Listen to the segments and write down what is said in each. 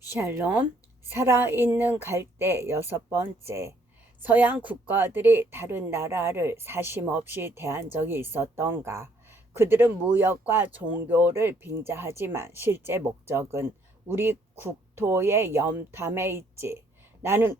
샬롬, 살아있는 갈대 6번째. 서양 국가들이 다른 나라를 사심없이 대한 적이 있었던가? 그들은 무역과 종교를 빙자하지만 실제 목적은 우리 국토의 염탐에 있지. 나는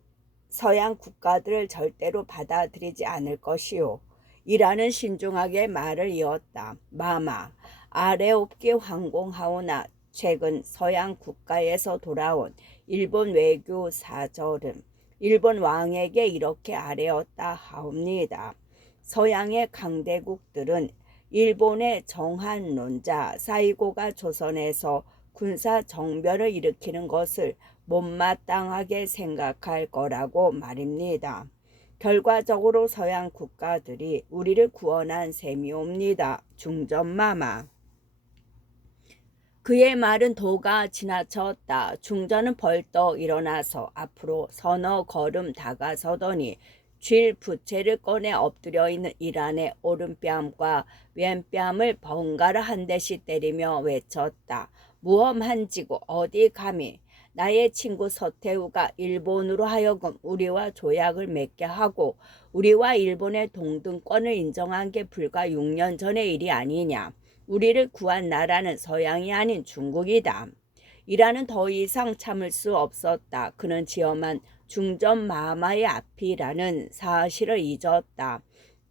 서양 국가들을 절대로 받아들이지 않을 것이요. 이라는 신중하게 말을 이었다. 마마, 아레옵기 황공하오나 최근 서양 국가에서 돌아온 일본 외교 사절은 일본 왕에게 이렇게 아뢰었다 하옵니다. 서양의 강대국들은 일본의 정한론자 사이고가 조선에서 군사 정변을 일으키는 것을 못마땅하게 생각할 거라고 말입니다. 결과적으로 서양 국가들이 우리를 구원한 셈이옵니다. 중전마마. 그의 말은 도가 지나쳤다. 중전은 벌떡 일어나서 앞으로 서너 걸음 다가서더니 쥘 부채를 꺼내 엎드려 있는 이란의 오른뺨과 왼뺨을 번갈아 한 대씩 때리며 외쳤다. 무엄한지고 어디 감히 나의 친구 서태후가 일본으로 하여금 우리와 조약을 맺게 하고 우리와 일본의 동등권을 인정한 게 불과 6년 전의 일이 아니냐. 우리를 구한 나라는 서양이 아닌 중국이다. 이라는 더 이상 참을 수 없었다. 그는 지엄한 중전 마마의 앞이라는 사실을 잊었다.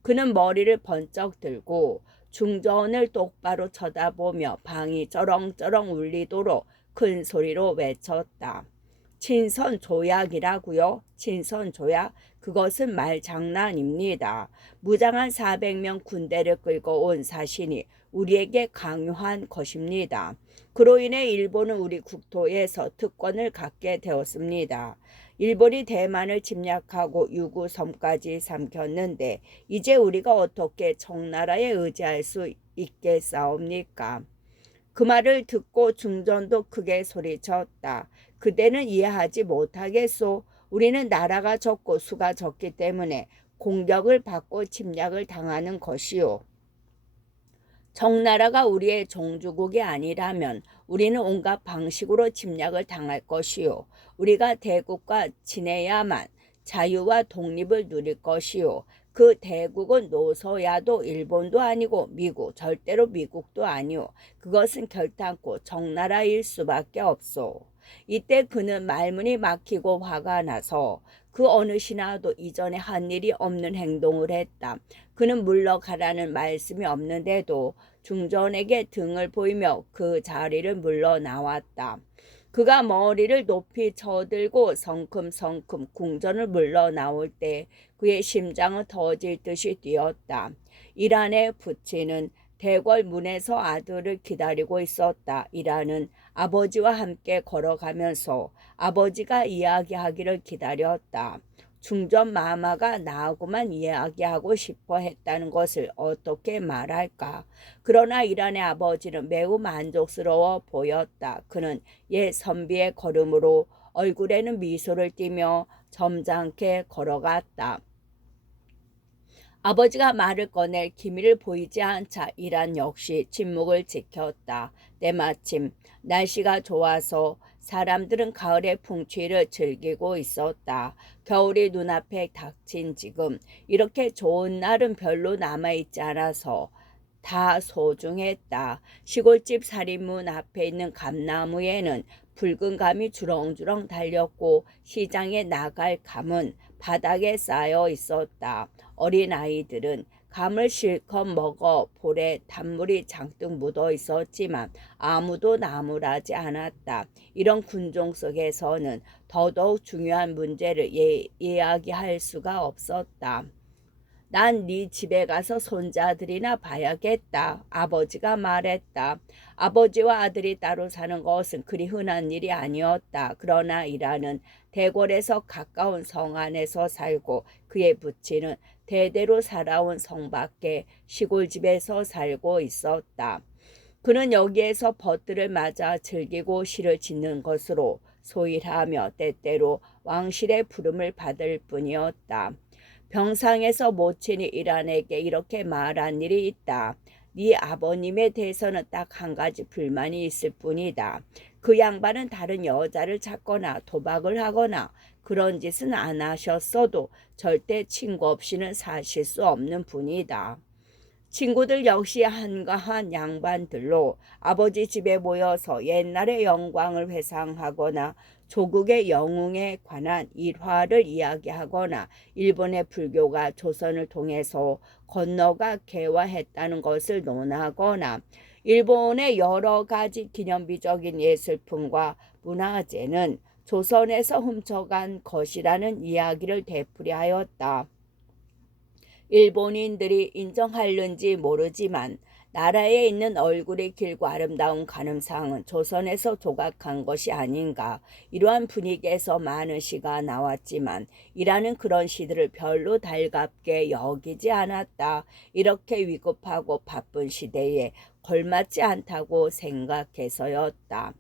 그는 머리를 번쩍 들고 중전을 똑바로 쳐다보며 방이 쩌렁쩌렁 울리도록 큰 소리로 외쳤다. 친선 조약이라고요? 친선 조약? 그것은 말장난입니다. 무장한 400명 군대를 끌고 온 사신이 우리에게 강요한 것입니다. 그로 인해 일본은 우리 국토에서 특권을 갖게 되었습니다. 일본이 대만을 침략하고 유구섬까지 삼켰는데 이제 우리가 어떻게 청나라에 의지할 수 있겠사옵니까? 그 말을 듣고 중전도 크게 소리쳤다. 그대는 이해하지 못하겠소. 우리는 나라가 적고 수가 적기 때문에 공격을 받고 침략을 당하는 것이요. 청나라가 우리의 종주국이 아니라면 우리는 온갖 방식으로 침략을 당할 것이요. 우리가 대국과 지내야만 자유와 독립을 누릴 것이요. 그 대국은 노서야도 일본도 아니고 미국, 절대로 미국도 아니오. 그것은 결탄코 청나라일 수밖에 없소. 이때 그는 말문이 막히고 화가 나서 그 어느 신하도 이전에 한 일이 없는 행동을 했다. 그는 물러가라는 말씀이 없는데도 중전에게 등을 보이며 그 자리를 물러나왔다. 그가 머리를 높이 쳐들고 성큼성큼 궁전을 물러나올 때 그의 심장은 터질 듯이 뛰었다. 이란의 부친은 대궐 문에서 아들을 기다리고 있었다. 이란은 아버지와 함께 걸어가면서 아버지가 이야기하기를 기다렸다. 중전 마마가 나하고만 이야기하고 싶어 했다는 것을 어떻게 말할까? 그러나 이란의 아버지는 매우 만족스러워 보였다. 그는 옛 선비의 걸음으로 얼굴에는 미소를 띠며 점잖게 걸어갔다. 아버지가 말을 꺼낼 기미를 보이지 않자 이란 역시 침묵을 지켰다. 때마침 날씨가 좋아서 사람들은 가을의 풍취를 즐기고 있었다. 겨울이 눈앞에 닥친 지금 이렇게 좋은 날은 별로 남아있지 않아서 다 소중했다. 시골집 살인문 앞에 있는 감나무에는 붉은 감이 주렁주렁 달렸고 시장에 나갈 감은 바닥에 쌓여 있었다. 어린 아이들은 감을 실컷 먹어 볼에 단물이 잔뜩 묻어 있었지만 아무도 나무라지 않았다. 이런 군종 속에서는 더더욱 중요한 문제를 이야기할 수가 없었다. 난 네 집에 가서 손자들이나 봐야겠다. 아버지가 말했다. 아버지와 아들이 따로 사는 것은 그리 흔한 일이 아니었다. 그러나 이라는 대궐에서 가까운 성 안에서 살고 그의 부친은 대대로 살아온 성 밖에 시골집에서 살고 있었다. 그는 여기에서 벗들을 맞아 즐기고 시를 짓는 것으로 소일하며 때때로 왕실의 부름을 받을 뿐이었다. 병상에서 모친이 이란에게 이렇게 말한 일이 있다. 네 아버님에 대해서는 딱 한 가지 불만이 있을 뿐이다. 그 양반은 다른 여자를 찾거나 도박을 하거나 그런 짓은 안 하셨어도 절대 친구 없이는 사실 수 없는 분이다. 친구들 역시 한가한 양반들로 아버지 집에 모여서 옛날의 영광을 회상하거나 조국의 영웅에 관한 일화를 이야기하거나 일본의 불교가 조선을 통해서 건너가 개화했다는 것을 논하거나 일본의 여러 가지 기념비적인 예술품과 문화재는 조선에서 훔쳐간 것이라는 이야기를 되풀이하였다. 일본인들이 인정할는지 모르지만 나라에 있는 얼굴이 길고 아름다운 가늠상은 조선에서 조각한 것이 아닌가. 이러한 분위기에서 많은 시가 나왔지만 이라는 그런 시들을 별로 달갑게 여기지 않았다. 이렇게 위급하고 바쁜 시대에 걸맞지 않다고 생각해서였다.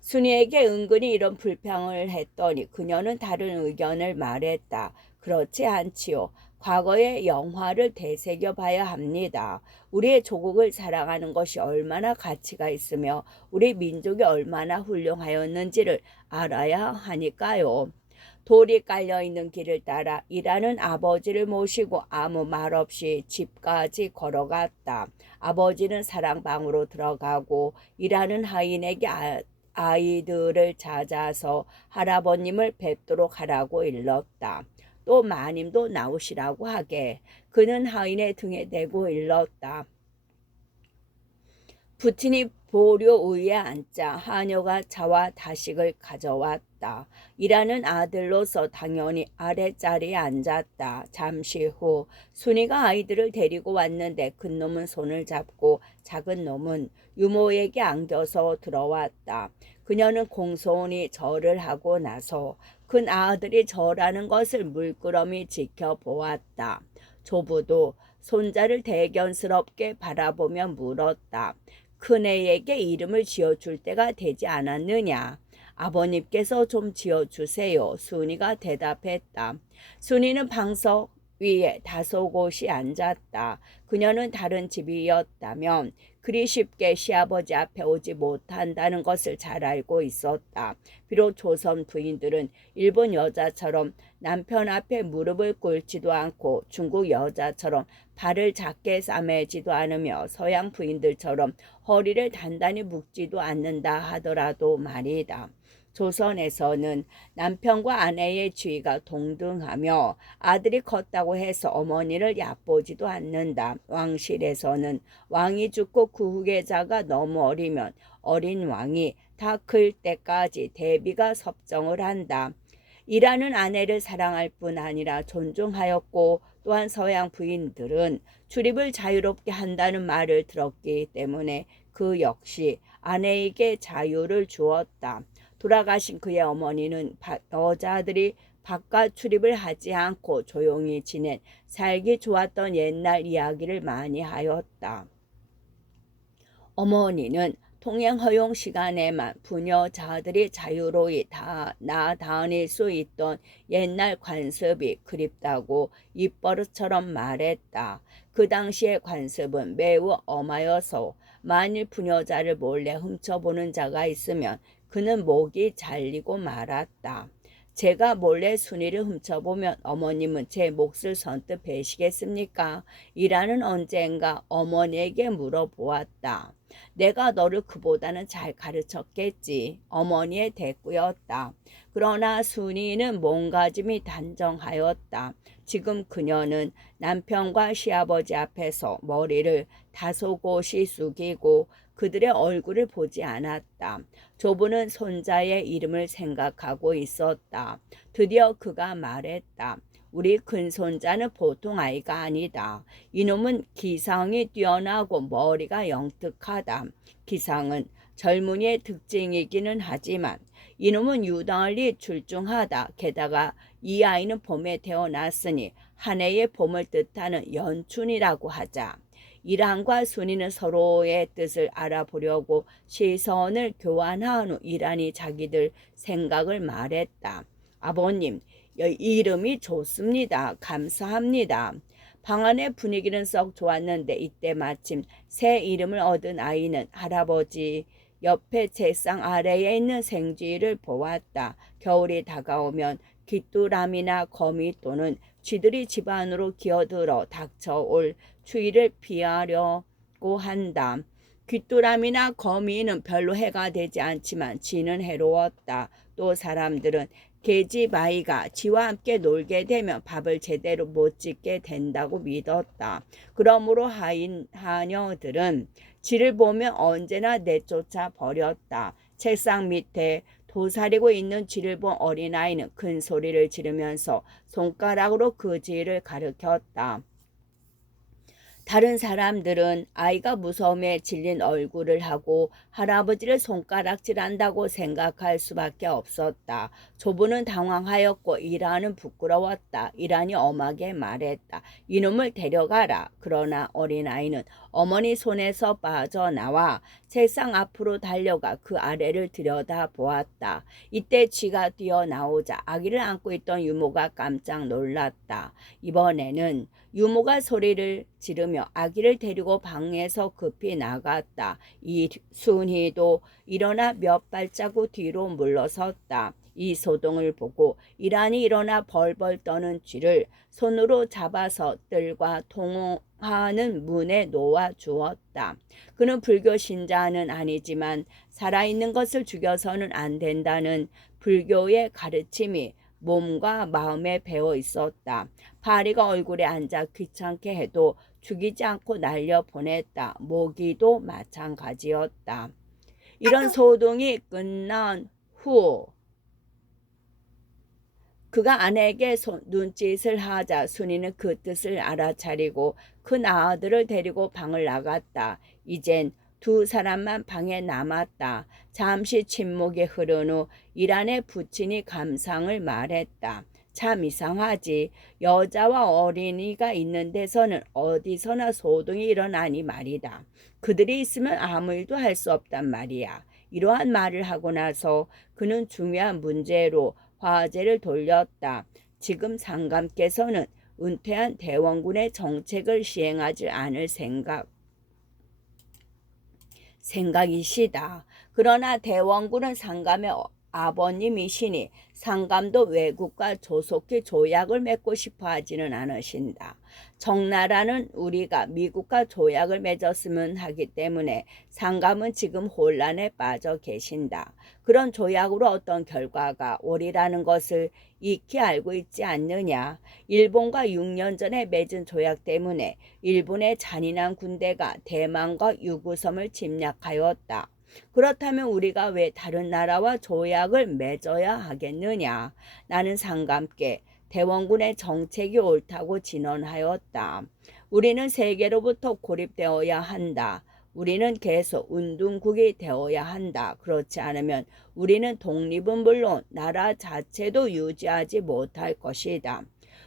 순이에게 은근히 이런 불평을 했더니 그녀는 다른 의견을 말했다. 그렇지 않지요. 과거의 영화를 되새겨 봐야 합니다. 우리의 조국을 사랑하는 것이 얼마나 가치가 있으며 우리 민족이 얼마나 훌륭하였는지를 알아야 하니까요. 돌이 깔려있는 길을 따라 일하는 아버지를 모시고 아무 말 없이 집까지 걸어갔다. 아버지는 사랑방으로 들어가고 일하는 하인에게 아이들을 찾아서 할아버님을 뵙도록 하라고 일렀다. 또 마님도 나오시라고 하게 그는 하인의 등에 대고 일렀다. 부친이 보료 위에 앉자 하녀가 차와 다식을 가져왔다. 일하는 아들로서 당연히 아랫자리에 앉았다. 잠시 후 순이가 아이들을 데리고 왔는데 큰 놈은 손을 잡고 작은 놈은 유모에게 안겨서 들어왔다. 그녀는 공손히 절을 하고 나서 큰 아들이 절하는 것을 물끄러미 지켜보았다. 조부도 손자를 대견스럽게 바라보며 물었다. 큰애에게 이름을 지어줄 때가 되지 않았느냐? 아버님께서 좀 지어주세요. 순이가 대답했다. 순이는 방석 위에 다소곳이 앉았다. 그녀는 다른 집이었다면 그리 쉽게 시아버지 앞에 오지 못한다는 것을 잘 알고 있었다. 비록 조선 부인들은 일본 여자처럼 남편 앞에 무릎을 꿇지도 않고 중국 여자처럼 발을 작게 싸매지도 않으며 서양 부인들처럼 허리를 단단히 묶지도 않는다 하더라도 말이다. 조선에서는 남편과 아내의 지위가 동등하며 아들이 컸다고 해서 어머니를 얕보지도 않는다. 왕실에서는 왕이 죽고 그 후계자가 너무 어리면 어린 왕이 다 클 때까지 대비가 섭정을 한다. 일하는 아내를 사랑할 뿐 아니라 존중하였고 또한 서양 부인들은 출입을 자유롭게 한다는 말을 들었기 때문에 그 역시 아내에게 자유를 주었다. 돌아가신 그의 어머니는 여자들이 바깥 출입을 하지 않고 조용히 지낸 살기 좋았던 옛날 이야기를 많이 하였다. 어머니는 통행 허용 시간에만 부녀자들이 자유로이 다닐 수 있던 옛날 관습이 그립다고 입버릇처럼 말했다. 그 당시의 관습은 매우 엄하여서 만일 부녀자를 몰래 훔쳐보는 자가 있으면 그는 목이 잘리고 말았다. 제가 몰래 순이를 훔쳐보면 어머님은 제 몫을 선뜻 베시겠습니까? 이라는 언젠가 어머니에게 물어보았다. 내가 너를 그보다는 잘 가르쳤겠지. 어머니의 대꾸였다. 그러나 순이는 몸가짐이 단정하였다. 지금 그녀는 남편과 시아버지 앞에서 머리를 다소곳이 숙이고 그들의 얼굴을 보지 않았다. 조부는 손자의 이름을 생각하고 있었다. 드디어 그가 말했다. 우리 큰손자는 보통 아이가 아니다. 이놈은 기상이 뛰어나고 머리가 영특하다. 기상은 젊은이의 특징이기는 하지만 이놈은 유달리 출중하다. 게다가 이 아이는 봄에 태어났으니 한 해의 봄을 뜻하는 연춘이라고 하자. 이란과 순이는 서로의 뜻을 알아보려고 시선을 교환한 후 이란이 자기들 생각을 말했다. 아버님, 이름이 좋습니다. 감사합니다. 방 안의 분위기는 썩 좋았는데 이때 마침 새 이름을 얻은 아이는 할아버지의 옆에 책상 아래에 있는 생쥐를 보았다. 겨울이 다가오면 귀뚜라미나 거미 또는 쥐들이 집 안으로 기어들어 닥쳐올 추위를 피하려고 한다. 귀뚜라미나 거미는 별로 해가 되지 않지만 쥐는 해로웠다. 또 사람들은 계집아이가 쥐와 함께 놀게 되면 밥을 제대로 못 짓게 된다고 믿었다. 그러므로 하녀들은 쥐를 보면 언제나 내쫓아 버렸다. 책상 밑에 도사리고 있는 쥐를 본 어린아이는 큰 소리를 지르면서 손가락으로 그 쥐를 가리켰다. 다른 사람들은 아이가 무서움에 질린 얼굴을 하고 할아버지를 손가락질한다고 생각할 수밖에 없었다. 조부는 당황하였고 이란은 부끄러웠다. 이란이 엄하게 말했다. 이놈을 데려가라. 그러나 어린아이는 어머니 손에서 빠져나와 책상 앞으로 달려가 그 아래를 들여다보았다. 이때 쥐가 뛰어나오자 아기를 안고 있던 유모가 깜짝 놀랐다. 이번에는 유모가 소리를 지르며 아기를 데리고 방에서 급히 나갔다. 이순희도 일어나 몇 발자국 뒤로 물러섰다. 이 소동을 보고 이란이 일어나 벌벌 떠는 쥐를 손으로 잡아서 뜰과 통하는 문에 놓아 주었다. 그는 불교 신자는 아니지만 살아있는 것을 죽여서는 안 된다는 불교의 가르침이 몸과 마음에 배어 있었다. 파리가 얼굴에 앉아 귀찮게 해도 죽이지 않고 날려보냈다. 모기도 마찬가지였다. 이런 소동이 끝난 후 그가 아내에게 눈짓을 하자 순이는 그 뜻을 알아차리고 큰 아들을 데리고 방을 나갔다. 이젠 두 사람만 방에 남았다. 잠시 침묵이 흐른 후 이란의 부친이 감상을 말했다. 참 이상하지. 여자와 어린이가 있는 데서는 어디서나 소동이 일어나니 말이다. 그들이 있으면 아무 일도 할 수 없단 말이야. 이러한 말을 하고 나서 그는 중요한 문제로 화제를 돌렸다. 지금 상감께서는 은퇴한 대원군의 정책을 시행하지 않을 생각이시다. 그러나 대원군은 상감의 아버님이시니 상감도 외국과 조속히 조약을 맺고 싶어 하지는 않으신다. 청나라는 우리가 미국과 조약을 맺었으면 하기 때문에 상감은 지금 혼란에 빠져 계신다. 그런 조약으로 어떤 결과가 오리라는 것을 익히 알고 있지 않느냐. 일본과 6년 전에 맺은 조약 때문에 일본의 잔인한 군대가 대만과 유구섬을 침략하였다. 그렇다면 우리가 왜 다른 나라와 조약을 맺어야 하겠느냐. 나는 상감께 대원군의 정책이 옳다고 진언하였다. 우리는 세계로부터 고립되어야 한다. 우리는 계속 운동국이 되어야 한다. 그렇지 않으면 우리는 독립은 물론 나라 자체도 유지하지 못할 것이다.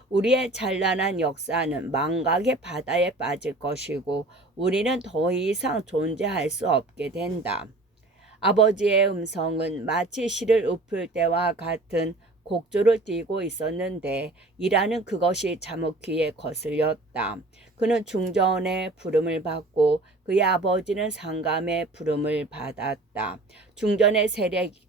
우리의 찬란한 역사는 망각의 바다에 빠질 것이고 우리는 더 이상 존재할 수 없게 된다. 아버지의 음성은 마치 시를 읊을 때와 같은 곡조를 띠고 있었는데 이라는 그것이 참혹 귀에 거슬렸다. 그는 중전의 부름을 받고 그의 아버지는 상감의 부름을 받았다. 중전의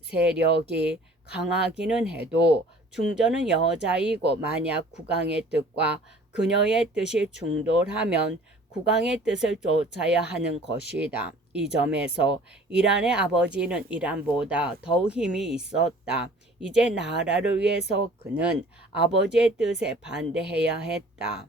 세력이 강하기는 해도 중전은 여자이고 만약 국왕의 뜻과 그녀의 뜻이 충돌하면 국왕의 뜻을 쫓아야 하는 것이다. 이 점에서 이란의 아버지는 이란보다 더욱 힘이 있었다. 이제 나라를 위해서 그는 아버지의 뜻에 반대해야 했다.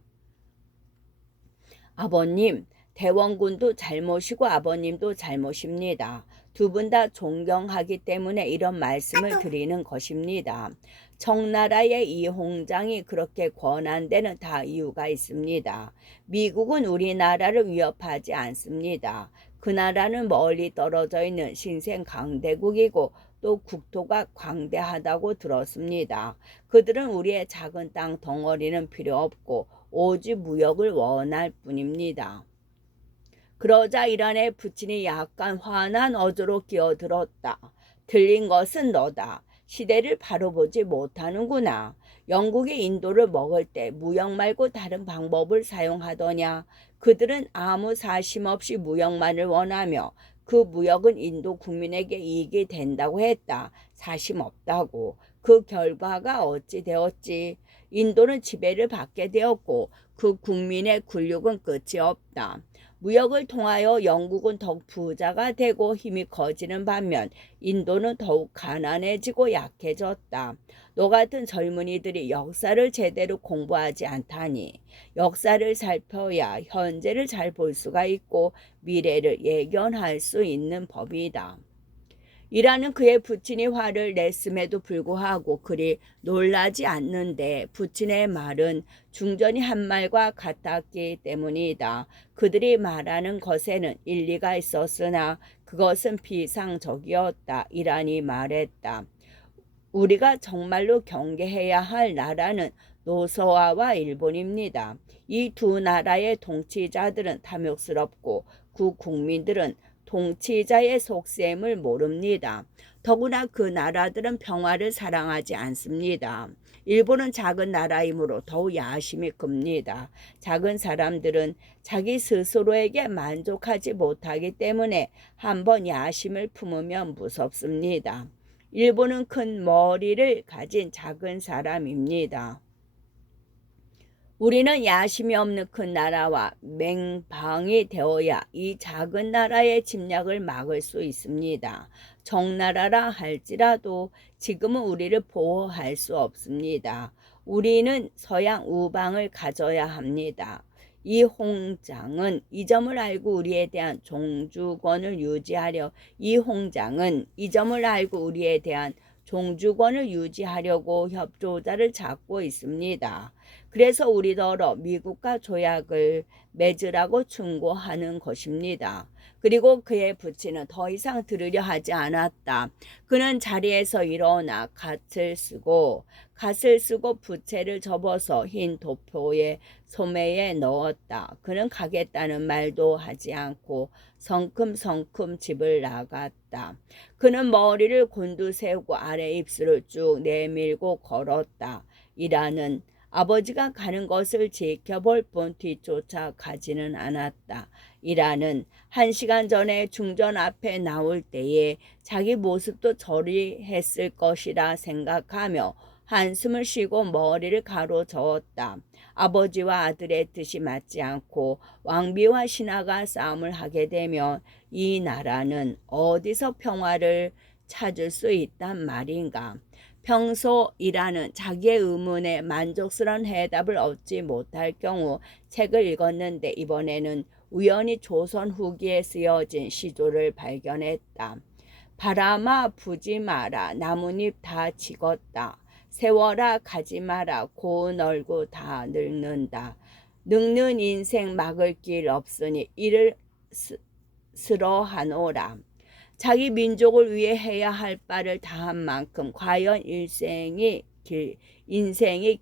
아버님, 대원군도 잘못이고 아버님도 잘못입니다. 두 분 다 존경하기 때문에 이런 말씀을 드리는 것입니다. 청나라의 이 홍장이 그렇게 권한 데는 다 이유가 있습니다. 미국은 우리나라를 위협하지 않습니다. 그 나라는 멀리 떨어져 있는 신생 강대국이고 또 국토가 광대하다고 들었습니다. 그들은 우리의 작은 땅 덩어리는 필요 없고 오직 무역을 원할 뿐입니다. 그러자 이란의 부친이 약간 화난 어조로 끼어들었다. 틀린 것은 너다. 시대를 바로 보지 못하는구나. 영국이 인도를 먹을 때 무역 말고 다른 방법을 사용하더냐. 그들은 아무 사심 없이 무역만을 원하며 그 무역은 인도 국민에게 이익이 된다고 했다. 사심 없다고. 그 결과가 어찌 되었지? 인도는 지배를 받게 되었고 그 국민의 굴욕은 끝이 없다. 무역을 통하여 영국은 더욱 부자가 되고 힘이 커지는 반면 인도는 더욱 가난해지고 약해졌다. 너 같은 젊은이들이 역사를 제대로 공부하지 않다니. 역사를 살펴야 현재를 잘 볼 수가 있고 미래를 예견할 수 있는 법이다. 이라는 그의 부친이 화를 냈음에도 불구하고 그리 놀라지 않는데 부친의 말은 중전이 한 말과 같았기 때문이다. 그들이 말하는 것에는 일리가 있었으나 그것은 비상적이었다. 이란이 말했다. 우리가 정말로 경계해야 할 나라는 노서아와 일본입니다. 이 두 나라의 통치자들은 탐욕스럽고 그 국민들은 통치자의 속셈을 모릅니다. 더구나 그 나라들은 평화를 사랑하지 않습니다. 일본은 작은 나라이므로 더욱 야심이 큽니다. 작은 사람들은 자기 스스로에게 만족하지 못하기 때문에 한번 야심을 품으면 무섭습니다. 일본은 큰 머리를 가진 작은 사람입니다. 우리는 야심이 없는 큰 나라와 맹방이 되어야 이 작은 나라의 침략을 막을 수 있습니다. 적나라라 할지라도 지금은 우리를 보호할 수 없습니다. 우리는 서양 우방을 가져야 합니다. 이 홍장은 이 점을 알고 우리에 대한 종주권을 유지하려 고 협조자를 찾고 있습니다. 그래서 우리더러 미국과 조약을 맺으라고 충고하는 것입니다. 그리고 그의 부친은 더 이상 들으려 하지 않았다. 그는 자리에서 일어나 갓을 쓰고 부채를 접어서 흰 도포의 소매에 넣었다. 그는 가겠다는 말도 하지 않고 성큼성큼 집을 나갔다. 그는 머리를 곤두세우고 아래 입술을 쭉 내밀고 걸었다. 이라는 아버지가 가는 것을 지켜볼 뿐 뒤쫓아 가지는 않았다. 이라는 1시간 전에 중전 앞에 나올 때에 자기 모습도 저리 했을 것이라 생각하며 한숨을 쉬고 머리를 가로저었다. 아버지와 아들의 뜻이 맞지 않고 왕비와 신하가 싸움을 하게 되면 이 나라는 어디서 평화를 찾을 수 있단 말인가. 평소 일하는 자기의 의문에 만족스러운 해답을 얻지 못할 경우 책을 읽었는데 이번에는 우연히 조선 후기에 쓰여진 시조를 발견했다. 바람아 부지 마라 나뭇잎 다 지겄다. 세워라 가지 마라 고운 얼굴 다 늙는다. 늙는 인생 막을 길 없으니 이를 쓰러하노라. 자기 민족을 위해 해야 할 바를 다한 만큼 과연 인생이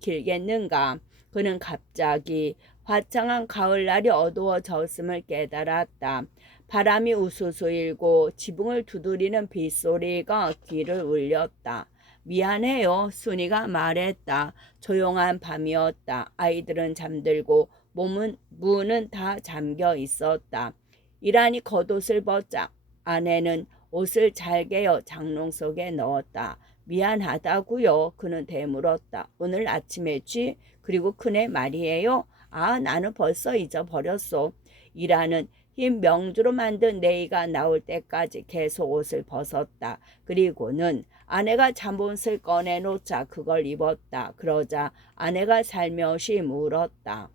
길겠는가. 그는 갑자기 화창한 가을날이 어두워졌음을 깨달았다. 바람이 우수수 일고 지붕을 두드리는 빗소리가 귀를 울렸다. 미안해요. 순이가 말했다. 조용한 밤이었다. 아이들은 잠들고 문은 다 잠겨 있었다. 이란이 겉옷을 벗자 아내는 옷을 잘 개어 장롱 속에 넣었다. 미안하다고요. 그는 되물었다. 오늘 아침에지? 그리고 그네 말이에요. 아, 나는 벌써 잊어버렸어. 이라는 흰 명주로 만든 네이가 나올 때까지 계속 옷을 벗었다. 그리고는 아내가 잠옷을 꺼내놓자 그걸 입었다. 그러자 아내가 살며시 물었다.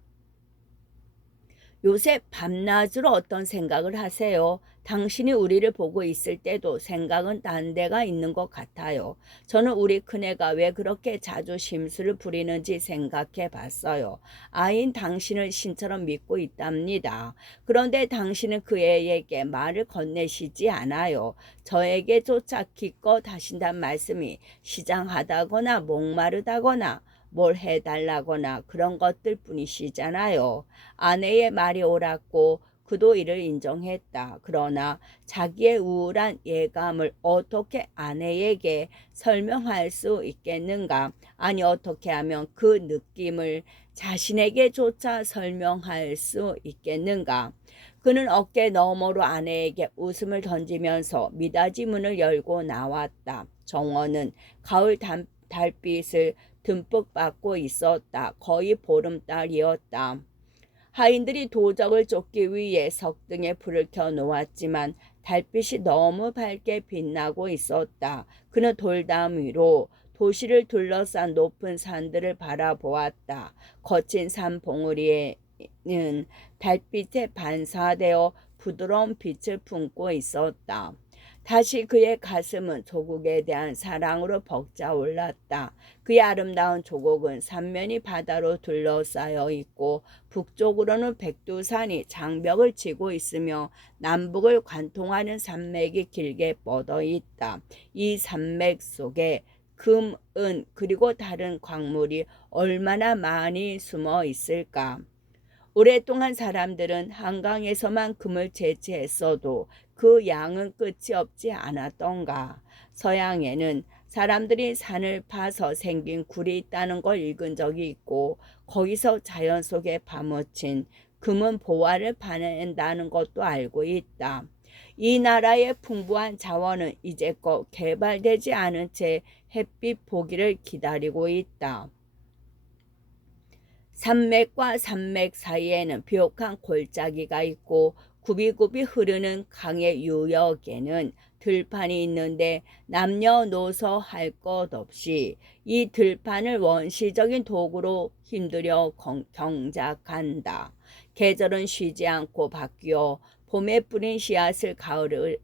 요새 밤낮으로 어떤 생각을 하세요? 당신이 우리를 보고 있을 때도 생각은 딴 데가 있는 것 같아요. 저는 우리 큰애가 왜 그렇게 자주 심술을 부리는지 생각해 봤어요. 아인 당신을 신처럼 믿고 있답니다. 그런데 당신은 그 애에게 말을 건네시지 않아요. 저에게조차 기껏 하신단 말씀이 시장하다거나 목마르다거나 뭘 해달라거나 그런 것들 뿐이시잖아요. 아내의 말이 옳았고 그도 이를 인정했다. 그러나 자기의 우울한 예감을 어떻게 아내에게 설명할 수 있겠는가? 아니, 어떻게 하면 그 느낌을 자신에게조차 설명할 수 있겠는가? 그는 어깨 너머로 아내에게 웃음을 던지면서 미닫이 문을 열고 나왔다. 정원은 가을 달빛을 듬뿍 받고 있었다. 거의 보름달이었다. 하인들이 도적을 쫓기 위해 석등에 불을 켜 놓았지만 달빛이 너무 밝게 빛나고 있었다. 그는 돌담 위로 도시를 둘러싼 높은 산들을 바라보았다. 거친 산 봉우리에는 달빛에 반사되어 부드러운 빛을 품고 있었다. 다시 그의 가슴은 조국에 대한 사랑으로 벅차올랐다. 그의 아름다운 조국은 삼면이 바다로 둘러싸여 있고 북쪽으로는 백두산이 장벽을 치고 있으며 남북을 관통하는 산맥이 길게 뻗어 있다. 이 산맥 속에 금, 은, 그리고 다른 광물이 얼마나 많이 숨어 있을까? 오랫동안 사람들은 한강에서만 금을 채취했어도 그 양은 끝이 없지 않았던가. 서양에는 사람들이 산을 파서 생긴 굴이 있다는 걸 읽은 적이 있고 거기서 자연 속에 파묻힌 금은 보화를 파낸다는 것도 알고 있다. 이 나라의 풍부한 자원은 이제껏 개발되지 않은 채 햇빛 보기를 기다리고 있다. 산맥과 산맥 사이에는 비옥한 골짜기가 있고 굽이굽이 흐르는 강의 유역에는 들판이 있는데 남녀노소 할 것 없이 이 들판을 원시적인 도구로 힘들여 경작한다. 계절은 쉬지 않고 바뀌어 봄에 뿌린 씨앗을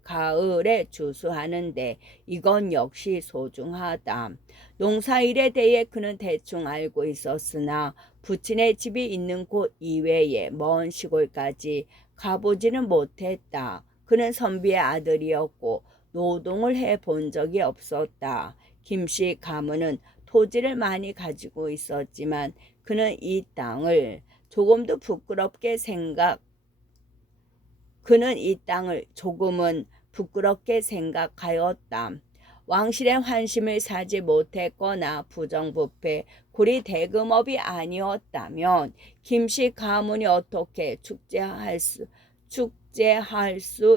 가을에 주수하는데 이건 역시 소중하다. 농사일에 대해 그는 대충 알고 있었으나 부친의 집이 있는 곳 이외에 먼 시골까지 가보지는 못했다. 그는 선비의 아들이었고 노동을 해본 적이 없었다. 김씨 가문은 토지를 많이 가지고 있었지만 그는 이 땅을 조금도 부끄럽게 조금은 부끄럽게 생각하였다. 왕실의 환심을 사지 못했거나 부정부패, 고리 대금업이 아니었다면 김씨 가문이 어떻게 축제할 수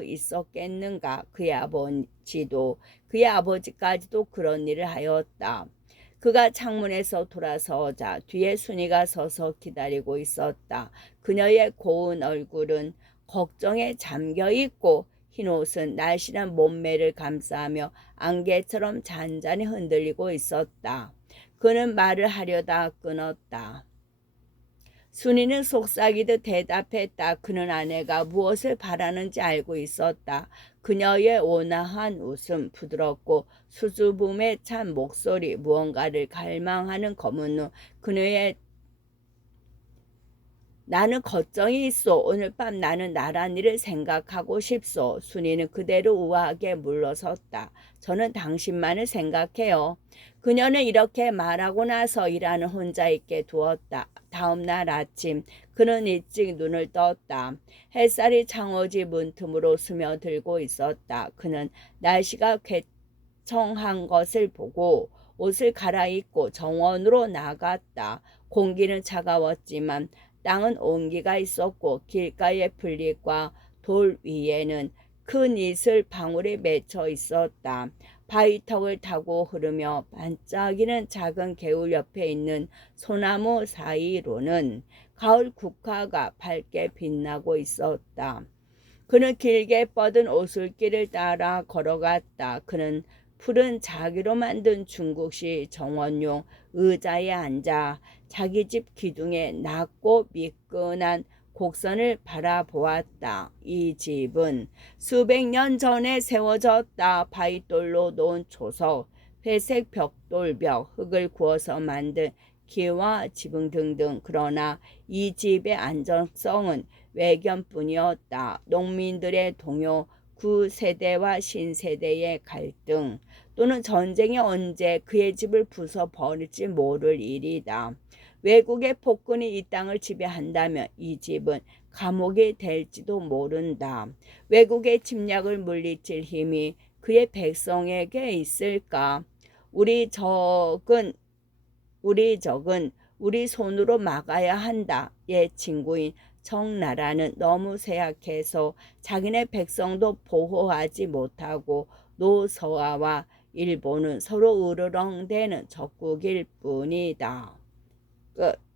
있었겠는가? 그의 아버지까지도 그런 일을 하였다. 그가 창문에서 돌아서자 뒤에 순이가 서서 기다리고 있었다. 그녀의 고운 얼굴은 걱정에 잠겨 있고 흰옷은 날씬한 몸매를 감싸며 안개처럼 잔잔히 흔들리고 있었다. 그는 말을 하려다 끊었다. 순이는 속삭이듯 대답했다. 그는 아내가 무엇을 바라는지 알고 있었다. 그녀의 온화한 웃음, 부드럽고 수줍음에 찬 목소리, 무언가를 갈망하는 검은 눈, 그녀의 나는 걱정이 있어. 오늘 밤 나는 나란 일을 생각하고 싶소. 순이는 그대로 우아하게 물러섰다. 저는 당신만을 생각해요. 그녀는 이렇게 말하고 나서 일하는 혼자 있게 두었다. 다음 날 아침 그는 일찍 눈을 떴다. 햇살이 창호지 문틈으로 스며들고 있었다. 그는 날씨가 괴청한 것을 보고 옷을 갈아입고 정원으로 나갔다. 공기는 차가웠지만 땅은 온기가 있었고 길가의 풀잎과 돌 위에는 큰 이슬 방울이 맺혀 있었다. 바위턱을 타고 흐르며 반짝이는 작은 개울 옆에 있는 소나무 사이로는 가을 국화가 밝게 빛나고 있었다. 그는 길게 뻗은 오솔길을 따라 걸어갔다. 그는 푸른 자기로 만든 중국식 정원용 의자에 앉아 자기 집 기둥에 낮고 미끈한 곡선을 바라보았다. 이 집은 수백 년 전에 세워졌다. 바위돌로 놓은 초석, 회색 벽돌벽, 흙을 구워서 만든 기와 지붕 등등. 그러나 이 집의 안정성은 외견뿐이었다. 농민들의 동요, 구세대와 신세대의 갈등 또는 전쟁이 언제 그의 집을 부숴버릴지 모를 일이다. 외국의 폭군이 이 땅을 지배한다면 이 집은 감옥이 될지도 모른다. 외국의 침략을 물리칠 힘이 그의 백성에게 있을까? 우리 적은 우리 손으로 막아야 한다. 옛 친구인 청나라는 너무 쇠약해서 자기네 백성도 보호하지 못하고 노서아와 일본은 서로 으르렁대는 적국일 뿐이다. 끝.